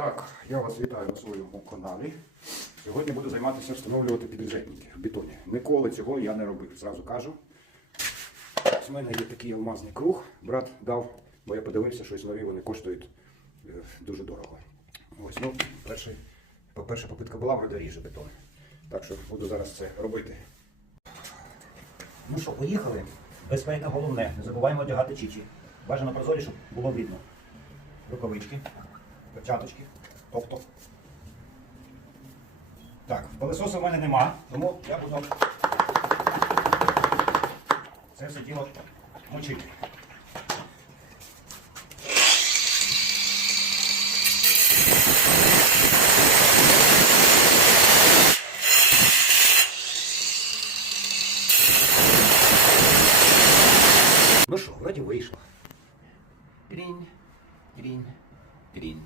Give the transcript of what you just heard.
Так, я вас вітаю на своєму каналі. Сьогодні буду займатися встановлювати підрізетники в бетоні. Ніколи цього я не робив, зразу кажу. Ось У мене є такий алмазний круг, брат дав, бо я подивився, що нові вони коштують е, дуже дорого. Ось, ну, перша попитка була, вроде ріже бетон. Так що буду зараз це робити. Ну що, поїхали. Безпека головне. Не забуваємо одягати чічі. Бажано прозорі, щоб було видно. Рукавички, перчаточки. Тобто. Так, пилососа в мене нема, тому я буду це все діло мочити. Ну що, вроді вийшло. Крінь, крінь, крінь.